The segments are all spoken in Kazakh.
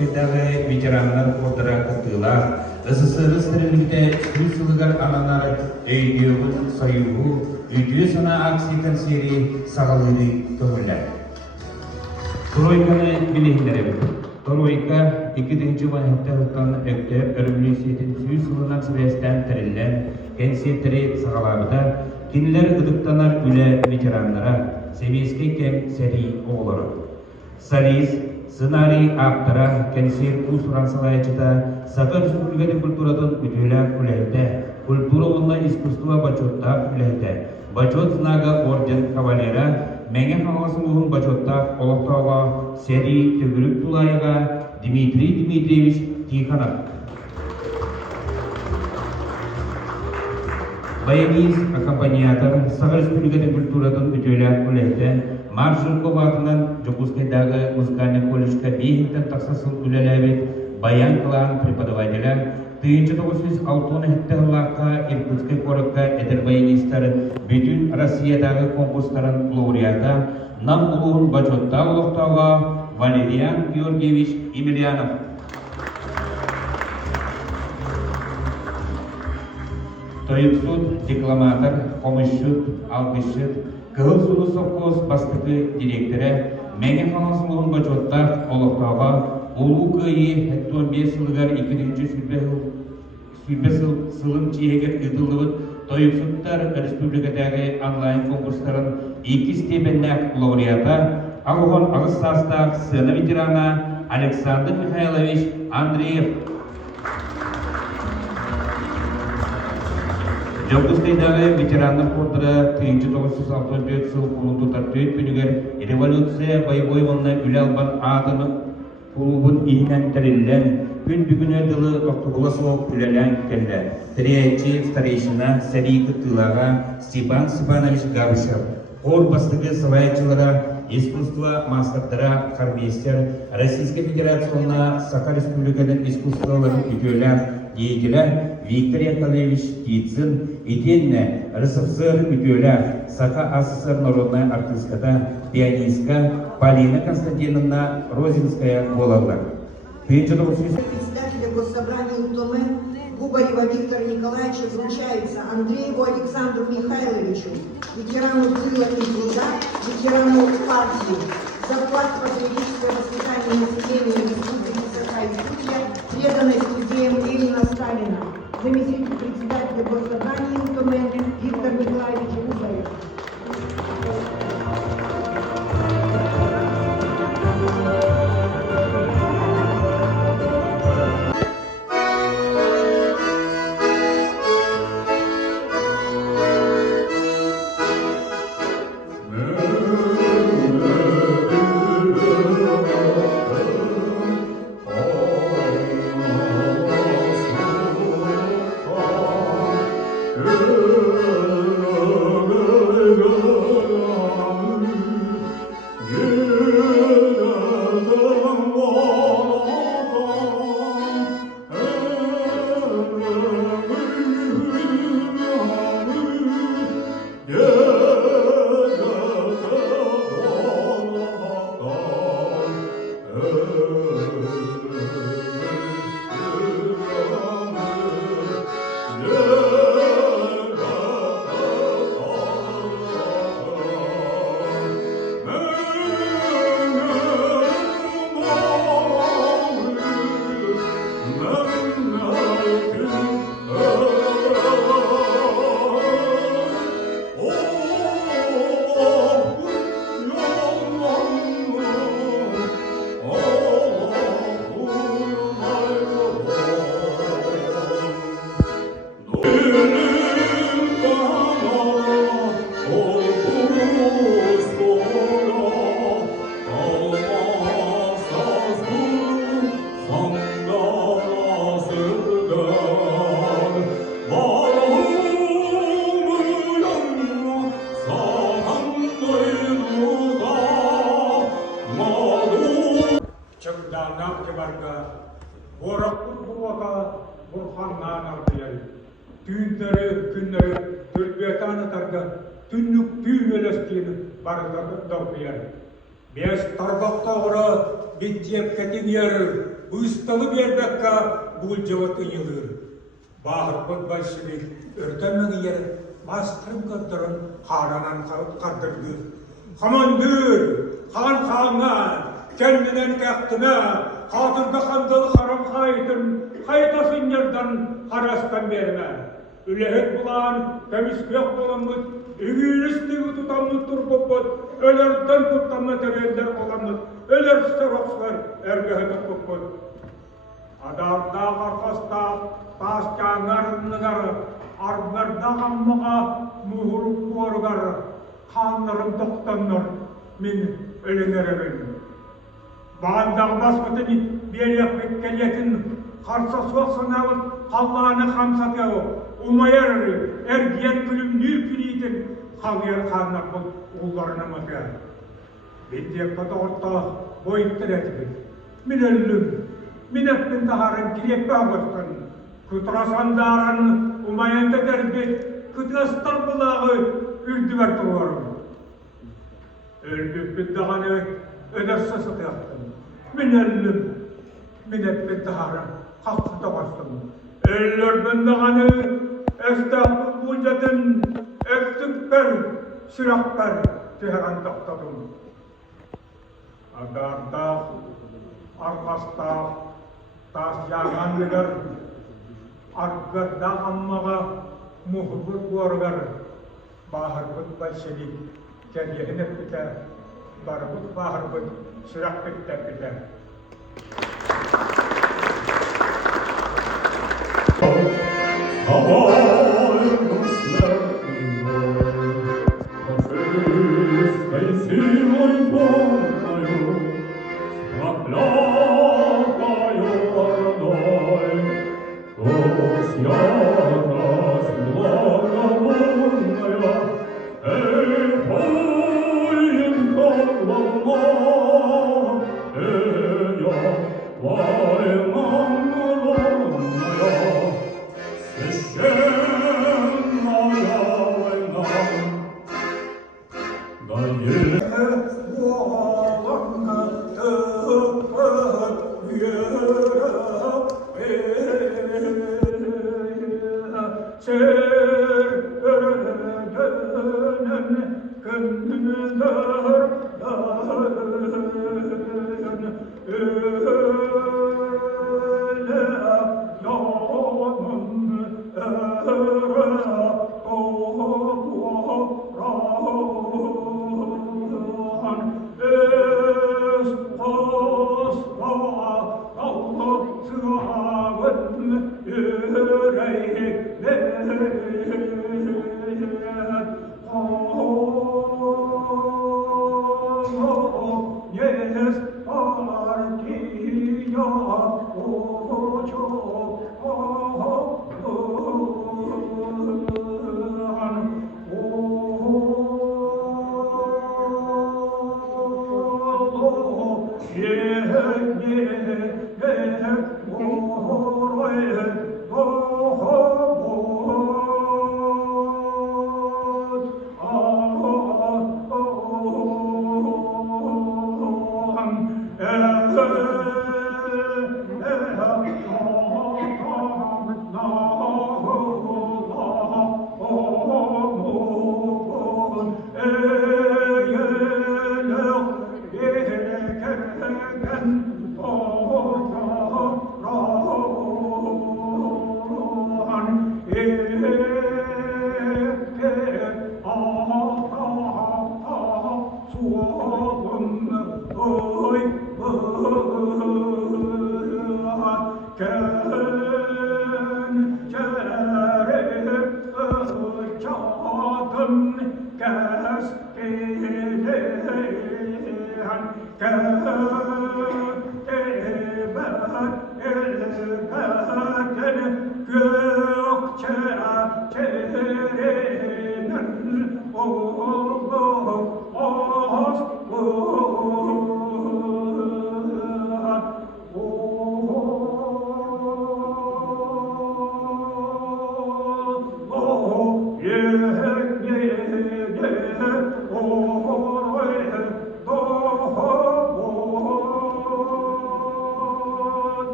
Joguspedaga ветеранlar kodra katıla, ısısırı sırılıkta Sülsülügar ananlar eydiyogun sayugu, üdüğü sana aksi kanseri sağlığı köhürler. Troika'nı bilihindere Troika, 2. vahette hıttan öktep, örümlüsiyetin Sülsülügar süreçten terilen, kensiyetleri sağlabıda, kinler ıdıktanar üle veteranlara, seviyeske kem seri oğulları. Salis, ssenari aktara, kensir usuransalayacıda, Saka Respublika'da kulturatın ütüler kulehde, kultura onunla iskustva baçotta kulehde, baçot znaga orden kavalera, menge havasılıhın baçotta olaktağa, seri tügürük tulayaga, Dmitri Dmitrievich Tikhanov. Баяниз аккомпаниатор Саха Республикада культуратын ütüler kulehde, Маршалков атынан Жокускайдагы музыкальный колледжка бейхинтен таксасын үлеләбет, баян кылан преподавателя, 1906 хеттеллакка Иркутский коракка этер баянистар бүтүн Россиядагы конкурстарын лауреата, нам улуын бачотта улуктауга Валериан Георгиевич Емельянов. Тоюксуд, декламатор, комышчут, алгышчыт, Кыл суду совхоз бастығы директоры, Менге халасылығын бачоттар олықтауға, Улу күйі 15 сылығар 2. сылым чиегер ұдылығын Тоюксудтар республикадағы онлайн конкурстарын 2 степеннәк лауреата, Алуған ағыз састақ сыны ветерана Александр Михайлович Андреев. Жокускайдагы ветерандар кордыра 1964 жыл курултутар 4 күнүгер революция боевой волна үле албан атыны клубун ийнен терилен күн бүгүнө дылы октугула соок үлелен келді. Третий старейшина Сарика Тылага Степан Степанович Гавышев, хор бастыгы сылайчылара, искусство мастerdara хармейстер, Российской Федерацияна Саха Республикадан искусстволарын ütөлер деятеля Виктор Яковлевич Птицын, Итенне РСФСР ütөлер Саха АССР народная артистката, пианистка Полина Константиновна Розинская болалар. Председателя Госсобрания УТМ Губарева Виктора Николаевича вручается Андрееву Александру Михайловичу, ветерану тыла и труда, ветерану партии, за вклад в патриотическое воспитание населения Республики Саха-Якутия, преданность идеям Ленина Сталина. Заместитель председателя Госсобрания УТМ Виктор Николаевич Губарев. Tüyünleri, günleri, türbiyatını targa, tünnük tüy velestiğini barıda dağıtıyor. Бес тарбақтағыры беттеп кәтегер, ұсталы бербекка бұл жауат ұйылыр. Бағыр бұд большевик, өртәмін ер, бастырым қыдырын қаранан қадырды. Командир, хан қаңа, кәлменен кәқтіме, қатырды қандыл қарам қайтын, қайтасын ердан қарастан берме. Үләхет бұлан, кәміспек боламыз, үйгілістегі тұтамыз тұрбоппыз, өлерден тұттамы тәрелдер боламыз, өлер сұрақсылар әргәхетіп көппіз. Адарда қарқаста тас жаңарынығары, арбарда қаммыға мұғырып қорғары, қанларым тоқтаныр, мен өлеңер әбелім. Бағандағы басқытын берек беккелетін қарса соқсын ауыр қалланы қамсатауы, ұмайар әргиен күлімдер күлейтін қалғер қаннақ бұл ұлдарына мұғы. Беттек бұтағырта бойыптыр әтібет. Мен өлім, мен әппен тағарын керек бағыртын. Күтірасандарын ұмаянды дәрбет, күтірастар бұлағы үрді бар тұғырым. Өлбіп біттіғаны өдірсі сұтықтым. Мен өлім, мен әппен тағарын қаққыда бастым. Өллер бұндағаны әстақы бұл жатын әктік бәр, сұрақ бәр тегеран тоқтадым. Адардақ, арқастақ, тас яғанлығыр, арғырда қаммаға мұхыбыт орғыр, бағырбыт большевик, кәргехініп біті, барбыт бағырбыт, сұрақ біттер біті.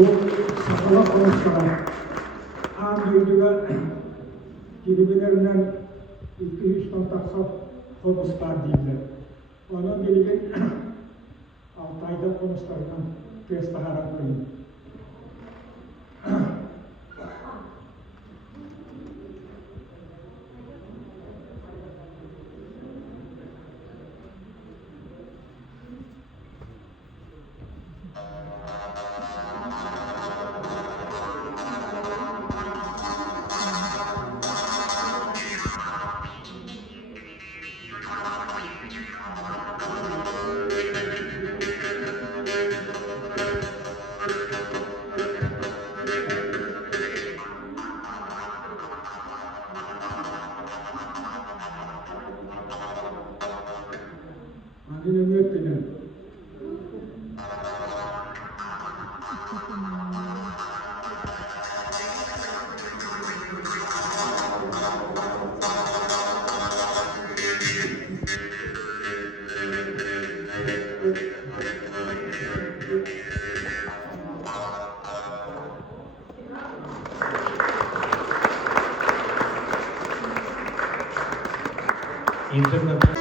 Bu sekolah konuşmalar. Anadolu'da birbirlerinden 2-3 kontaksat konuşlar değiller. Ona bilgin 6 ayda konuşlarından test harap kıyım. 인터넷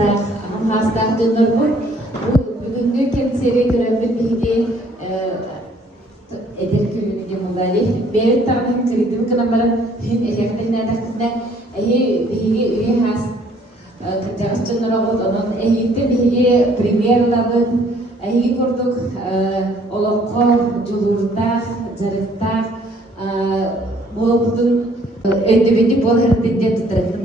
Астах, хастах дөнөрбүр. Бу бүгүнгү кемсери көрөмбүт биһиги эдер күнүнү мулали. Бер тагын кирдим кынамара хин эхектен надактында биһиги үе хас кыржагыс жонорогот онун эхитте биһиги премьерлабын эхиги көрдүк олокко жулурдах жарыктах болоптун өйдөбүндү бол хертинде тутарып